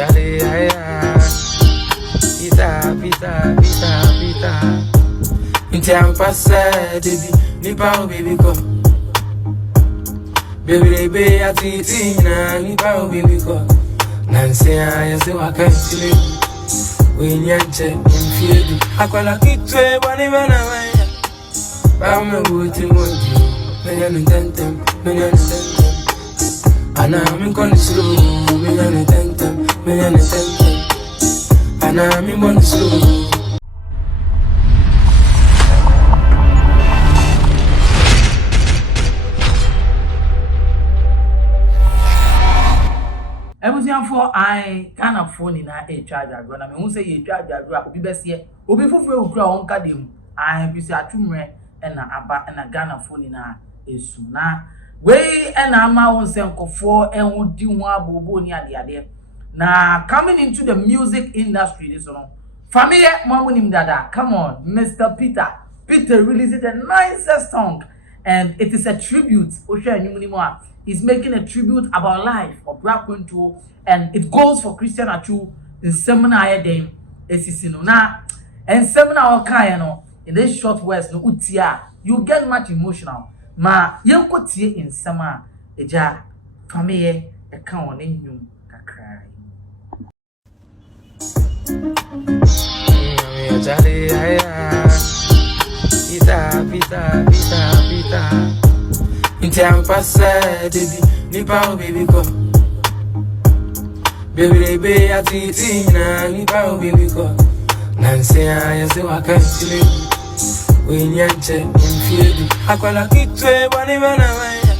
Charlie, pita. Inti ampasa, nipa baby ko. Baby, ati na nipa baby ko. Nansi ayase wakantile. Winyanche mfiedu. Akwala kitwe wani wana waya. Bama buti moji. Menyanu tentem. Ana mi konsulu. Menyanu tentem. Ana mi konsulu. For I kind of phone in a charge agro. I mean, who say you charge agro, obi besie, obi fufu ukra on kadem. I be say atumre and a Ghana phone in a esu na we and ama won se nkofo ehudi ho abobo ni ade na coming into the music industry this one. Fameye mamunim dada. Come on, Mr. Peter released the nicest song and it is a tribute. He's making a tribute about life of Black Quinto. And it goes for Christian Atsu in seminar day esisino na and seminar no in this short words no utia you get much emotional ma yenko tie in sema eja Fameye e kan won enwum kakra pita inti ampasa nipa baby ko. Baby, ati na nipa baby ko. Nansi ayase wakantile. Winyanche mfiedu. Akwala kitwe wani wana waya.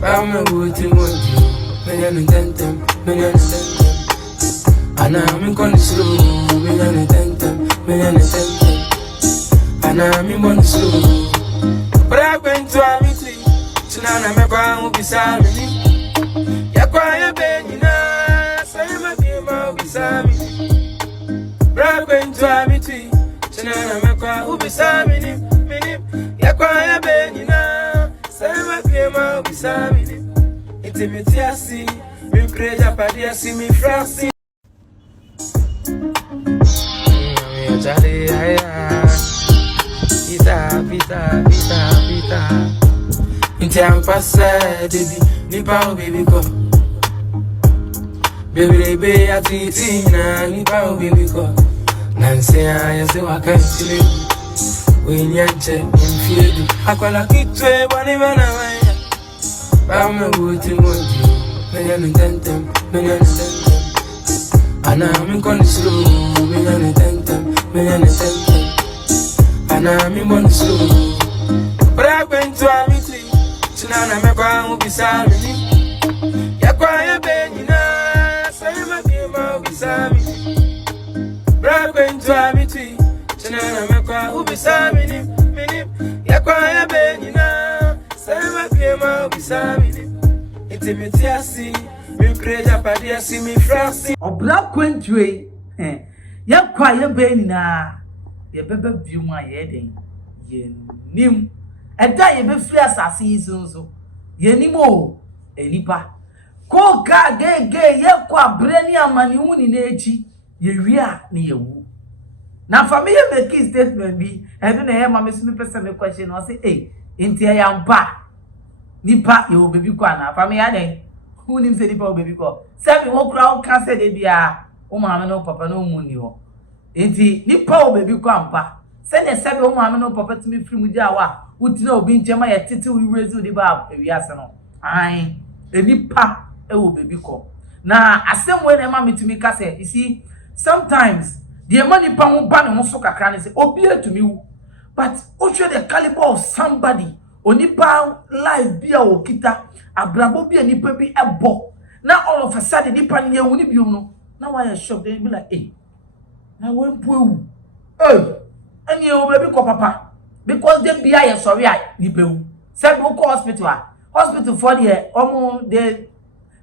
Bama buti moji. Menyanu tentem. Ana mi konsulu. Menyanu tentem. Ana mi konsulu. Bragwento amiti. Tunana mekwa ubisami. Yakwa benina. Ubisami Bragwento amiti Chinana mekwa ubisami Minim Yakwa ya benina Sema piema ubisami Intimitiasi Mimpreja padiasi mifrasi Pita Inti ampasa nipa baby ko. Baby, ati na nipa baby ko. Nansi ayase wakantile. Winyanche mfiedu. Akwala kitwe wani wana waya. Bama buti moji. Menyanu tentem. Ana mi konsulu. Menyanu tentem. Ana mi konsulu. Bragwento amiti. Tunana mekwa ubisami. Yakwa ya benina. Bragwento amiti Chinana mekwa ubisami minim Yakwa ya benina Sema piema ubisami Intimitiasi Mimpreja padiasi mifrasi O Bragwento yakwa ya benina Yebebe biuma yeden Yenim Eda yebefri asasi izunzo Yenimo Enipa ko ga ge yakwa breni amani huni nechi yewia ni yewu na Fameye make statement bi edu na yema mesumi person me question no say enti ya mpa nipa ye obebi kwa na Fameye aden huni se nipa obebi ko se mi wo kura o kan se de bia o maame no papa no mu ni ho enti nipa obebi kwa mpa se ne se bi o maame no papa timi firi mu dia wa utina obi nchema ye tete wi rezu di ba ewiase no ai enipa ewo baby ko na asemwe na ma metumi ka say you see sometimes the money pa ho ba ne ho so kakra ne say obi atumi wu but o show the caliber of somebody onipa life bia okita abrabo bia nipa bi ebo na all of a sudden nipa ne ewu ni biom no na why shock they be like na we mpo ewu ani e o baby ko papa because they bia ye sorry a nipa ewu say go hospital for the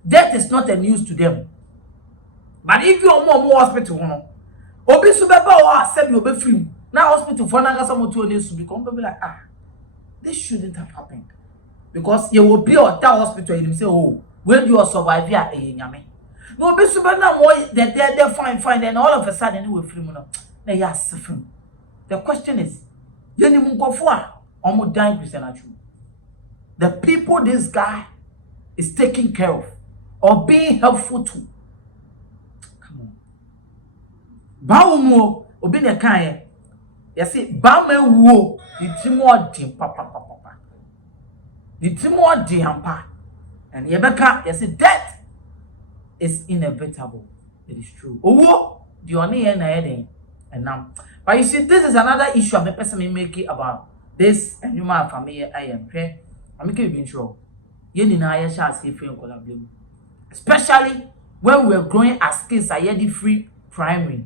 death is not a news to them. But if you are more hospital, obi su beba o said you be free. Now hospital for na gasa moto ne su become be like this shouldn't have happened. Because you will be at that hospital and say when you are survive here nyame. No be so na mo they fine and all of a sudden we free mu no. Na ya suffering. The question is, yeni munkofo a omo dan Christian Atsu. The people this guy is taking care of or being helpful to. Come on. Baumo obi ne kan ye say bama wo itimo din papa. Itimo din ampa. And yebeka ye say death is inevitable. It is true. Owo the only na eden and now. But you see, this is another issue I'm person make it about this and human family I am pray. I'm making sure. Yen in I shall see free and collaborate. Especially when we're growing as kids, I had free primary.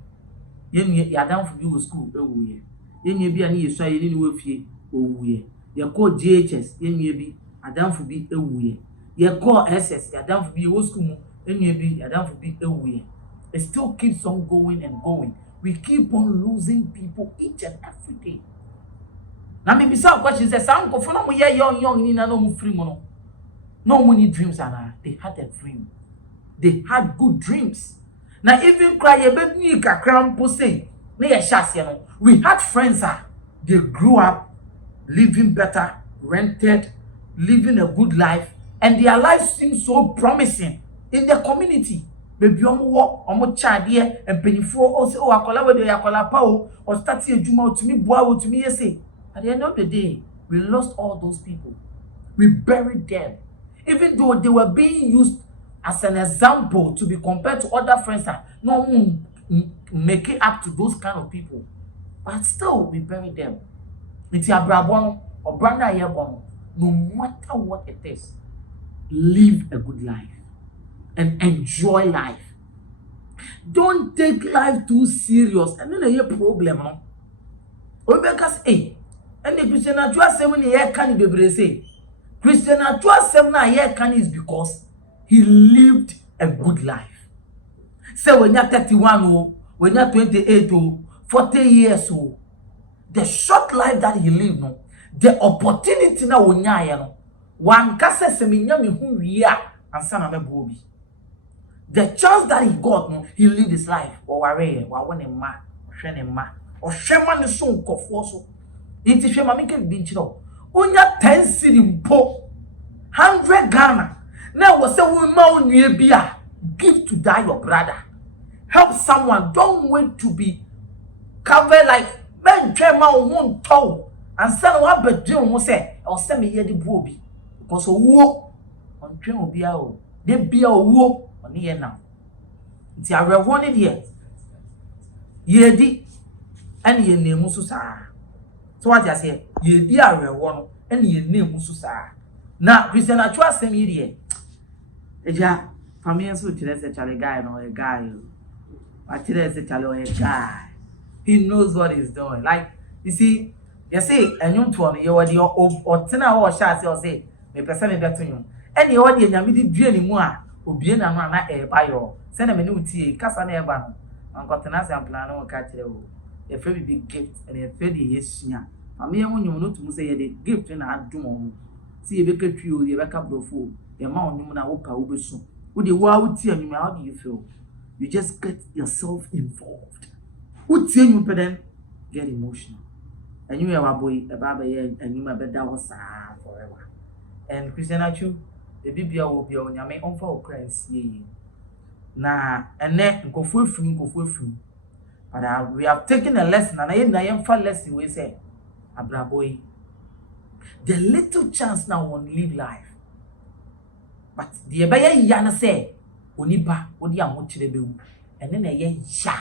Yen ya down for you school, oh yeah. Yen ye be an ear, so you didn't work ye, oh yeah. Your call JHS, yen ye be a down for be a way. Your call SS, ya down for be old school, yen ye be a down for be a way. It still keeps on going and going. We keep on losing people each and every day. Now, maybe some questions say, "Some go for no more young, in no more free mono. No money dreams, and they had a dream. They had good dreams. Now, even cry a baby, cram pussy. We had friends, they grew up living better, rented, living a good life, and their life seemed so promising in the community. Baby omo child here and penifo o say akola we dey akola pa o or start ejuma to me boa to me say at the end of the day we lost all those people. We buried them, even though they were being used as an example to be compared to other friends that no make it up to those kind of people, but still we buried them. It's your brabon or brother yebon. No matter what it is, live a good life and enjoy life. Don't take life too serious. And then a problem, no? Because and the Christian Atsu 7 year can be say. Christian Atsu 7 year can is because he lived a good life. So when you're 31, when you're 28, 40 years old, the short life that he lived, no, the opportunity now when you're one kase seminyami who ya and son of a booby. The chance that he got, no, he lived his life. Or worry, or when a ma, or shaman is so conforso. It is shema make it be chino. Unya 10 city po 100 Ghana. Now was a woman near beer. Give to die your brother. Help someone. Don't wait to be covered like men chairman won't tow. And send one bedroom will say, or send me here the booby. Because a war on train will be out. They be a war on here now. It's a rewarded here. Ye di and ye name Mususa. So what I say, ye di a reward and ye name Mususa. Now, Christian Atsu same year. Eja, Fameye so tell us a Charlie guy or a guy. I tell us a Charlie or a guy. He knows what he's doing. Like, you see, you say, and you told me you were the or 10 hours shots, you'll say, me person me better you. Any audience, I mean, the anymore. Obi na na e ba yo se na me no tie kasa na e ba no anko tena se plan no ka kire wo e fe bi gift and e fe de yesua Fameye wonyum no tumu se ye de gift na adom o si ye be ka twi o ye be ka brofo ye ma onyum na wo pa wo besu wo de wo a wo tie anyum how do you feel? You just get yourself involved. Wo tie anyum peden get emotional and you are boy e ba ba ye anyum e be da wo sa forever. And Christian Atsu the Bibia will be on Yame on for Christ ye. Na and then go full free. But we have taken a lesson, and I am for lesson. We say, Abraboy, the little chance now won't live life. But the Abaya Yana say, Uniba, what you are much and then a yen sha.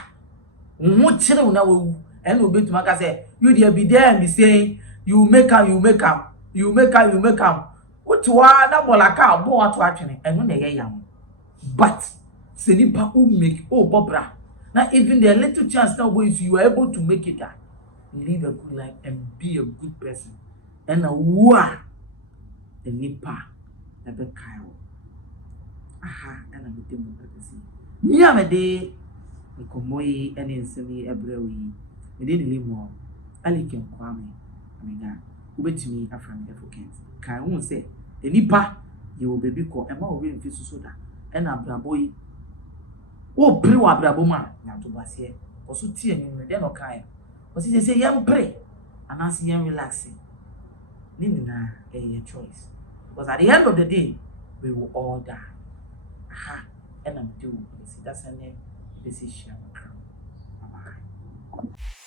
Much now, and will be to Maka say, you dear be there and be saying, you make come. What to that bolaka bo to actually and no dey yam. But senipa who make bobra. Now even the little chance now where you are able to make it live a good life and be a good person. And a wa a nipa ebe kayo. Aha and a bit of purpose. Nya me de nkomoyi ene nsemi ebrewi. Me de live more. Ali ken kwame. Amiga. Ubetimi afran efokent. Kan won say enipa ye wo baby ko e ma wo mfi so da e na brabo yi wo pray wa braboma na to base oso tie nyum de no kan o say yam pray and as yam relaxing nina a choice because at the end of the day we will all die and I'm doing this that's a name this is Bye.